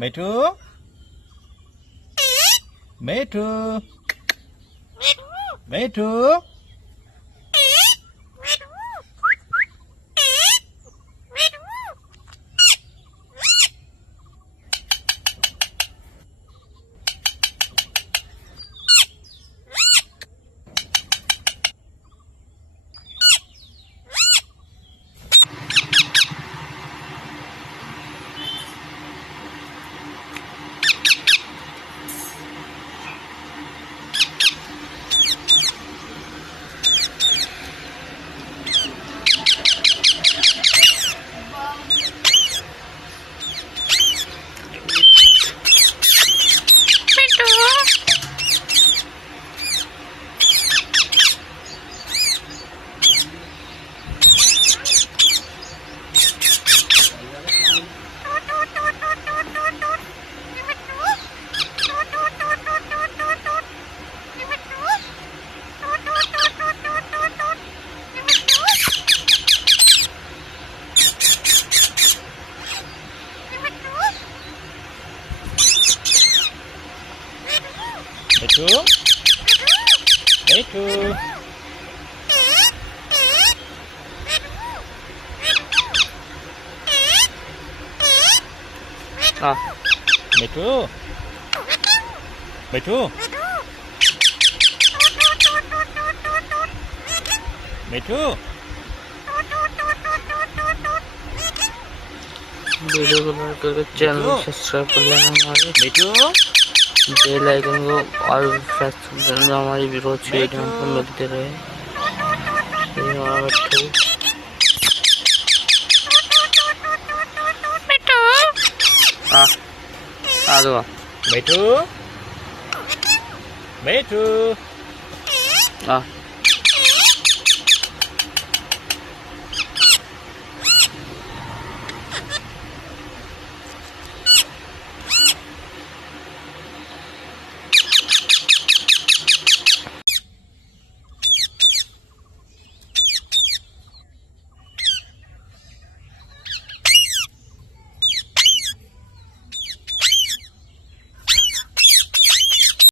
Mithu Mithu Mithu Mithu Mithu Mithu Mithu Mithu video को like करके channel को सब्सक्राइब कर लेना हमारे मिठू बेल आइकन को और प्रेस कर देना हमारी रोज वीडियो हमको मिलते रहे। ये हमारा बच्चा आ दो मिठू मिठू आ